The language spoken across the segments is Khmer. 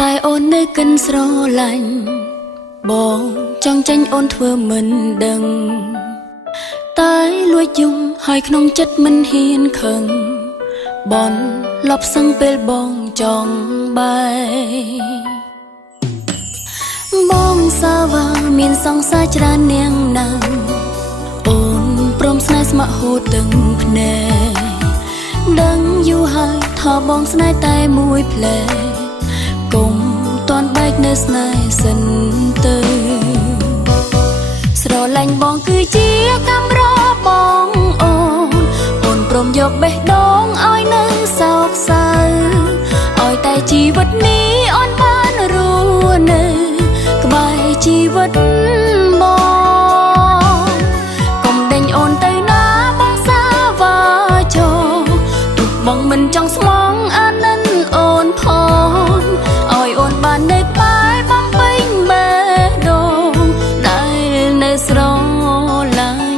តែអូននៅកិនស្រឡាញ់បងចង់ចាញ់អូនធ្វើមិនដឹងតែលួចយំហើយក្នុងចិត្តមិនហ៊ានខឹងបនលប់សឹងពេលបងចង់បងសាវ៉ាមានសង្សារច្រើននាងណាំអូនព្រមស្នេហ៍ស្ម័គ្រហូតទាំងភ្នែកដឹងយូរហើយថាបងស្នេហ៍តែមួយផ្លែកុំតន់បែកនៅស្នេហ៍សិនទៅស្រឡាញ់បងគឺជាកាំរបងអូនព្រមយកបេះដូងឲ្យនៅសោកសៅឲ្យតែជីវិតនេះអូនបានរស់នៅក្បែរជីវិតបងកុំដេញអូនទៅណាបងសាវ៉ាចោទុកបងមិនចង់ស្មងអានិនអូនផងឲ្យអូនបាននៅក្បែរបំពេញបេះដូងដែលនៅស្រឡាញ់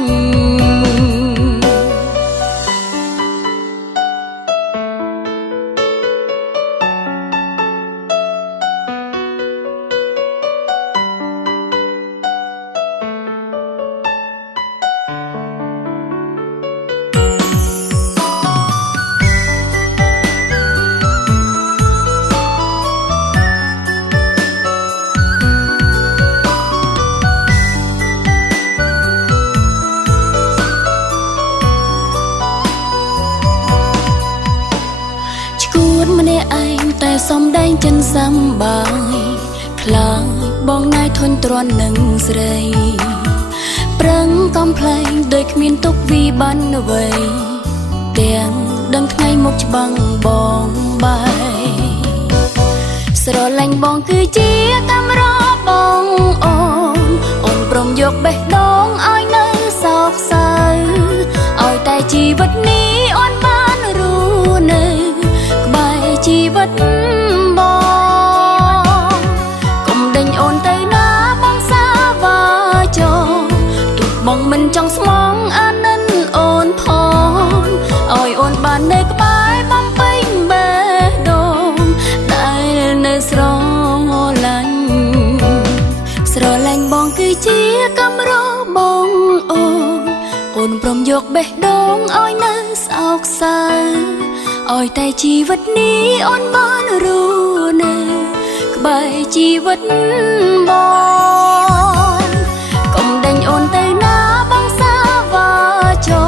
ម្នាក់ឯងតែសំដែងចិនសំបាយខ្លាចបងណាយធន់ទ្រាំនឹងស្រីប្រឹងកំប្លែងដោយគ្មានទុកវិបត្តិអ្វីទាំងដឹងថ្ងៃមុខច្បាំងបងបាយស្រឡាញ់បងគឺជាកាំរបងអូនព្រមយកបេះដូងឲ្យនៅសោកសៅឲ្យតែជីវិតនេះអូនបានរស់នៅជីវិតបងកុំដេញអូនទៅណាបងសាវ៉ាចោទុកបងមិនចង់ស្មងអានិនអូនផងឲ្យអូនបាននៅក្បែរបំពេញបេះដូងដែលនៅស្រឡាញ់បងគឺជាកាំរបងអូនព្រមយកបេះដូងឲ្យនៅសោកសៅឲ្យតែជីវិតនេះអូនបានរស់នៅក្បែរជីវិតបងកុំដេញអូនទៅណាបងសាវ៉ាចោ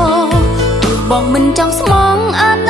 ទោះបងមិនចង់ស្មងអាណ